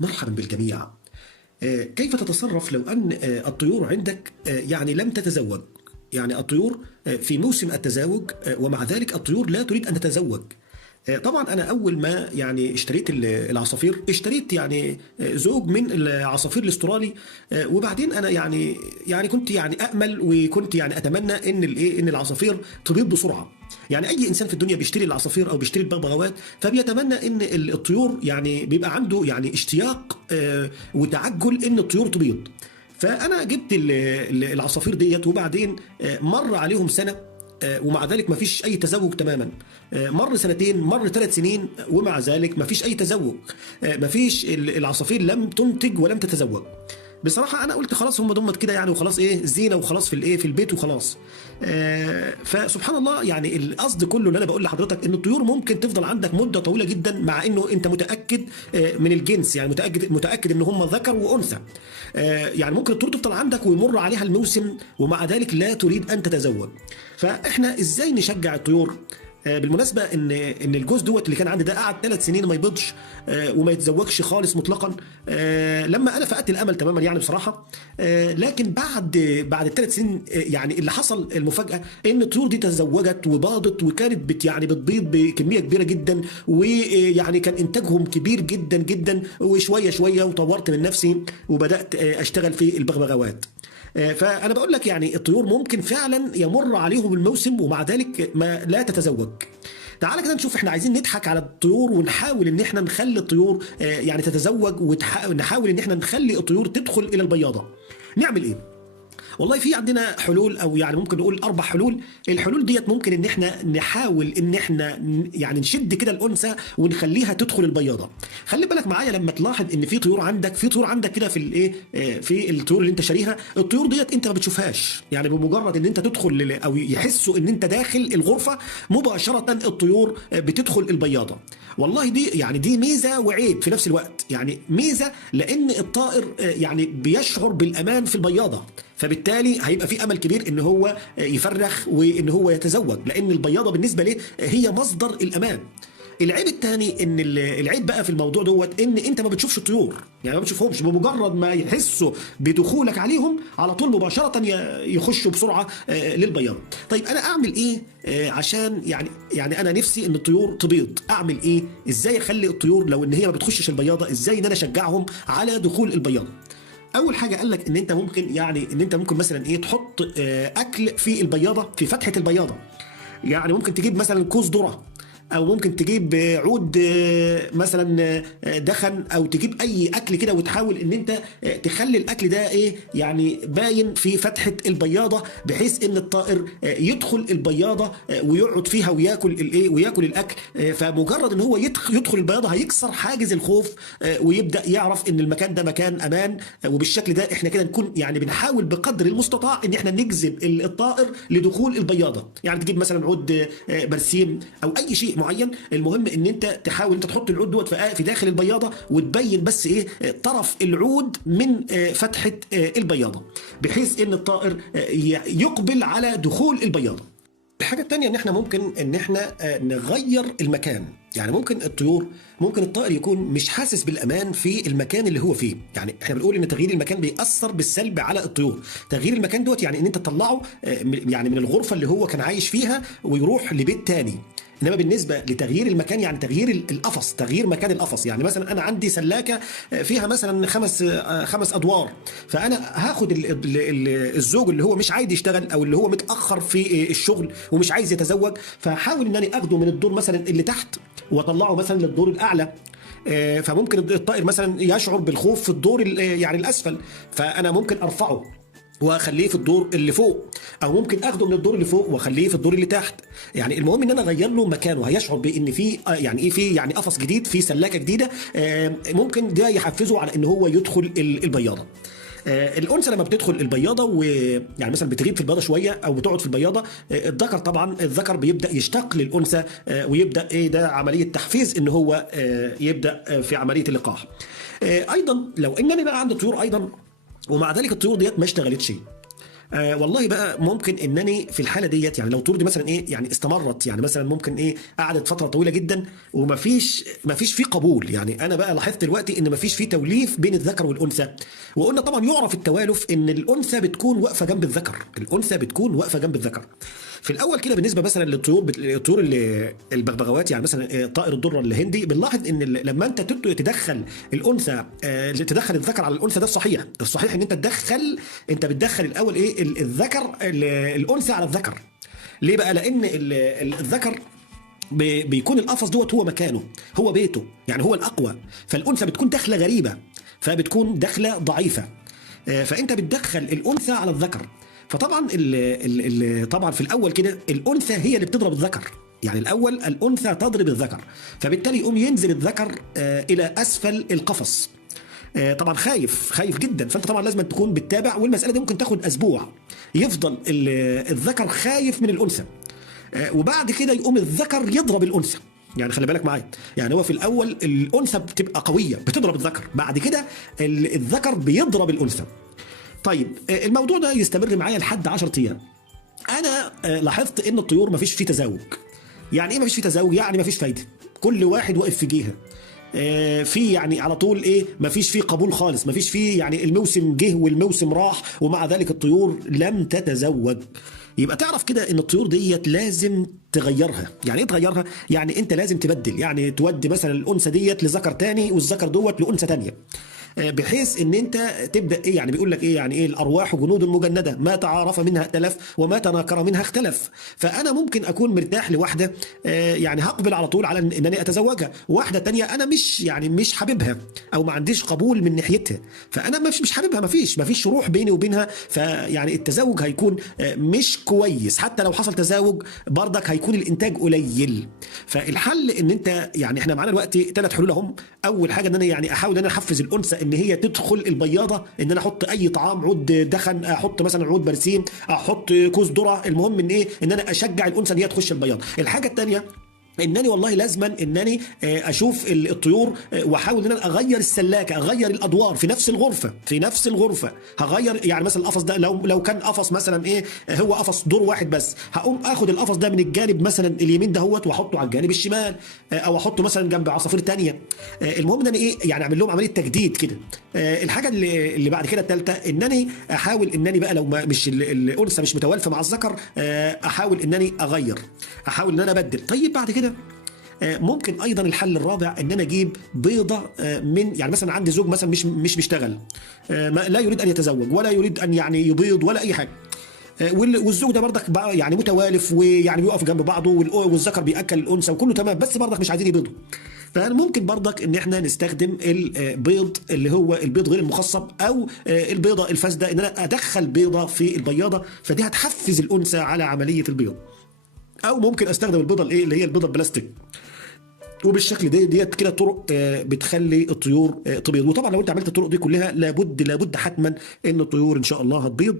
مرحبا بالجميع. كيف تتصرف لو أن الطيور عندك يعني لم تتزوج؟ يعني الطيور في موسم التزاوج، ومع ذلك الطيور لا تريد أن تتزوج. طبعا انا اول ما يعني اشتريت العصافير، اشتريت يعني زوج من العصافير الاسترالي. وبعدين انا يعني كنت يعني امل، وكنت يعني اتمنى ان ان العصافير تبيض بسرعه. يعني اي انسان في الدنيا بيشتري العصافير او بيشتري البغبغاوات فبيتمنى ان الطيور يعني بيبقى عنده يعني اشتياق وتعجل ان الطيور تبيض. فانا جبت العصافير ديت، وبعدين مر عليهم سنه ومع ذلك ما فيش اي تزوج تماما. مر سنتين، مر 3 سنين، ومع ذلك ما فيش اي تزوج. ما فيش العصافير لم تنتج ولم تتزوج. بصراحة أنا قلت خلاص هم ضمت كده يعني، وخلاص زينة وخلاص في البيت وخلاص. فسبحان الله، يعني القصد كله اللي أنا بقول لحضرتك إن الطيور ممكن تفضل عندك مدة طويلة جدا، مع إنه أنت متأكد من الجنس، يعني متأكد إن هم ذكر وأنثى. يعني ممكن الطيور تفضل عندك ويمر عليها الموسم ومع ذلك لا تريد أن تتزوج. فإحنا إزاي نشجع الطيور؟ بالمناسبه ان الجوز دوت اللي كان عندي ده قعد 3 سنين ما يبيضش وما يتزوجش خالص مطلقا. لما انا فقدت الامل تماما يعني بصراحه. لكن بعد ال3 سنين يعني اللي حصل المفاجاه ان الطيور دي تزوجت وباضت، وكانت بتبيض بكميه كبيره جدا، ويعني كان انتاجهم كبير جدا جدا. وشويه شويه وطورت من نفسي وبدات اشتغل في البغبغاوات. فأنا بقول لك يعني الطيور ممكن فعلا يمر عليهم الموسم ومع ذلك ما لا تتزوج. تعال كده نشوف، احنا عايزين نضحك على الطيور ونحاول ان احنا نخلي الطيور يعني تتزوج، ونحاول ان احنا نخلي الطيور تدخل الى البياضة. نعمل ايه؟ والله في عندنا حلول، او يعني ممكن نقول 4 حلول. الحلول ديت ممكن ان احنا نحاول ان احنا يعني نشد كده الانثى ونخليها تدخل البياضه. خلي بالك معايا لما تلاحظ ان في طيور عندك كده في الطيور اللي انت شاريها. الطيور ديت انت ما بتشوفهاش، يعني بمجرد ان انت تدخل او يحسوا ان انت داخل الغرفه مباشره الطيور بتدخل البياضه. والله دي ميزه وعيب في نفس الوقت. يعني ميزه لان الطائر يعني بيشعر بالامان في البياضه، فبالتالي هيبقى في امل كبير ان هو يفرخ وان هو يتزوج، لان البياضه بالنسبه له هي مصدر الامان. العيب الثاني ان العيب بقى في الموضوع دوت ان انت ما بتشوفش الطيور، يعني ما بتشوفهمش. بمجرد ما يحسوا بدخولك عليهم على طول مباشره يخشوا بسرعه للبياض. طيب انا اعمل ايه عشان يعني انا نفسي ان الطيور تبيض؟ اعمل ايه؟ ازاي اخلي الطيور لو ان هي ما بتخشش البياضه، ازاي ان انا اشجعهم على دخول البياضه؟ اول حاجه قال لك ان انت ممكن مثلا تحط اكل في البياضه، في فتحه البياضه. يعني ممكن تجيب مثلا كوز ذره، او ممكن تجيب عود مثلا دخن، او تجيب اي اكل كده وتحاول ان انت تخلي الاكل ده يعني باين في فتحه البياضه، بحيث ان الطائر يدخل البياضه ويقعد فيها وياكل الاكل. فمجرد ان هو يدخل البياضه هيكسر حاجز الخوف ويبدا يعرف ان المكان ده مكان امان. وبالشكل ده احنا كده نكون يعني بنحاول بقدر المستطاع ان احنا نجذب الطائر لدخول البياضه. يعني تجيب مثلا عود برسيم او اي شيء معين. المهم ان انت تحاول انت تحط العود دوت في داخل البياضه، وتبين بس طرف العود من فتحه البياضه، بحيث ان الطائر يقبل على دخول البياضه. الحاجة التانية ان احنا ممكن ان احنا نغير المكان. يعني ممكن الطائر يكون مش حاسس بالامان في المكان اللي هو فيه. يعني احنا بنقول ان تغيير المكان بيأثر بالسلب على الطيور. تغيير المكان دوت يعني ان انت تطلعه يعني من الغرفة اللي هو كان عايش فيها ويروح لبيت تاني. انما بالنسبه لتغيير المكان يعني تغيير القفص، تغيير مكان القفص. يعني مثلا انا عندي سلاكه فيها مثلا 5 ادوار، فانا هاخد الزوج اللي هو مش عايز يشتغل او اللي هو متاخر في الشغل ومش عايز يتزوج، فهحاول ان انا اخده من الدور مثلا اللي تحت واطلعه مثلا للدور الاعلى. فممكن الطائر مثلا يشعر بالخوف في الدور يعني الاسفل، فانا ممكن ارفعه واخليه في الدور اللي فوق، او ممكن اخده من الدور اللي فوق واخليه في الدور اللي تحت. يعني المهم ان انا اغير له مكانه، هيشعر بان في في قفص جديد، في سلاكه جديده. ممكن ده يحفزه على ان هو يدخل البياضه. الانثى لما بتدخل البياضه ويعني مثلا بتغيب في البياضه شويه او بتقعد في البياضه، الذكر بيبدا يشتاق للانثى ويبدا ده عمليه تحفيز ان هو يبدا في عمليه اللقاح. ايضا لو ان انا بقى عندي طيور ايضا ومع ذلك الطيور ديت ما اشتغلتش، والله بقى ممكن انني في الحاله ديت، يعني لو الطيور دي مثلا ايه يعني استمرت، يعني مثلا ممكن ايه قعدت فتره طويله جدا ومفيش فيه قبول. يعني انا بقى لاحظت دلوقتي ان مفيش فيه توليف بين الذكر والانثى. وقلنا طبعا يعرف التوالف ان الانثى بتكون واقفه جنب الذكر، الانثى بتكون واقفه جنب الذكر. في الاول كده بالنسبه مثلا للطيور، الطيور اللي البغبغاوات، يعني مثلا طائر الدره الهندي، بنلاحظ ان لما انت تدخل الانثى، تدخل الذكر على الانثى، ده الصحيح. الصحيح ان انت بتدخل الاول ايه الذكر الانثى على الذكر. ليه بقى؟ لان الذكر بيكون القفص دوت هو مكانه، هو بيته، يعني هو الاقوى. فالانثى بتكون داخله غريبه، فبتكون داخله ضعيفه. فانت بتدخل الانثى على الذكر. فطبعا طبعا في الاول كده الانثى هي اللي بتضرب الذكر، يعني الاول الانثى تضرب الذكر، فبالتالي يقوم ينزل الذكر الى اسفل القفص. طبعا خايف جدا. فانت طبعا لازم تكون بتتابع، والمساله دي ممكن تاخد اسبوع، يفضل الذكر خايف من الانثى، وبعد كده يقوم الذكر يضرب الانثى. يعني خلي بالك معايا، يعني هو في الاول الانثى بتبقى قويه بتضرب الذكر، بعد كده الذكر بيضرب الانثى. طيب الموضوع ده يستمر معايا لحد 10 ايام. انا لاحظت ان الطيور مفيش فيه تزاوج. يعني ايه مفيش فيه تزاوج؟ يعني مفيش فايده، كل واحد واقف في جهه. في يعني على طول ايه، مفيش فيه قبول خالص، مفيش فيه يعني الموسم جه والموسم راح ومع ذلك الطيور لم تتزوج. يبقى تعرف كده ان الطيور ديت لازم تغيرها. يعني ايه تغيرها؟ يعني انت لازم تبدل، يعني تودي مثلا الانثى ديت لذكر تاني والذكر دوت لانثى تانيه، بحيث ان انت تبدا ايه، يعني بيقول لك ايه، يعني ايه الارواح جنود مجنده، ما تعارف منها ائتلف وما تناكر منها اختلف. فانا ممكن اكون مرتاح لواحده، يعني هقبل على طول على انني اتزوجها، واحده تانية انا مش حاببها او ما عنديش قبول من ناحيتها، فانا مش حاببها، مفيش روح بيني وبينها. فيعني التزاوج هيكون مش كويس. حتى لو حصل تزاوج برضك هيكون الانتاج قليل. فالحل ان انت، يعني احنا معانا دلوقتي 3 حلول اهم. اول حاجه ان انا يعني احاول ان انا احفز الانثى ان هي تدخل البياضه، ان انا احط اي طعام، عود دخن، احط مثلا عود برسيم، احط كوز ذره، المهم ان ايه، ان انا اشجع الانثى ان هي تخش البياض. الحاجه الثانيه انني والله لازما انني اشوف الطيور، واحاول ان انا اغير السلاكه، اغير الادوار في نفس الغرفه هغير. يعني مثلا القفص ده لو كان قفص مثلا ايه، هو قفص دور واحد بس، هقوم اخد القفص ده من الجانب مثلا اليمين دهوت واحطه على الجانب الشمال، او احطه مثلا جنب عصافير تانية. المهم ان انا ايه، يعني اعمل لهم عمليه تجديد كده. الحاجه اللي بعد كده الثالثه، انني احاول انني بقى لو ما مش الانثى مش متوالفه مع الذكر، احاول انني احاول ان انا ابدل. طيب بعد كده ممكن ايضا الحل الرابع ان انا اجيب بيضه، من يعني مثلا عندي زوج مثلا مش بيشتغل، لا يريد ان يتزوج ولا يريد ان يعني يبيض ولا اي حاجه، والزوج ده برضك يعني متوالف، ويعني بيقف جنب بعضه، والذكر بياكل الانثى وكله تمام، بس برضك مش عايزين يبيضوا. فممكن برضك ان احنا نستخدم البيض اللي هو البيض غير المخصب، او البيضه الفاسده، ان انا ادخل بيضه في البياضه، فدي هتحفز الانثى على عمليه البيض. او ممكن استخدم البيضه الايه اللي هي البيضه البلاستيك. وبالشكل ديت كده طرق بتخلي الطيور تبيض. وطبعا لو انت عملت الطرق دي كلها، لابد حتما ان الطيور ان شاء الله هتبيض.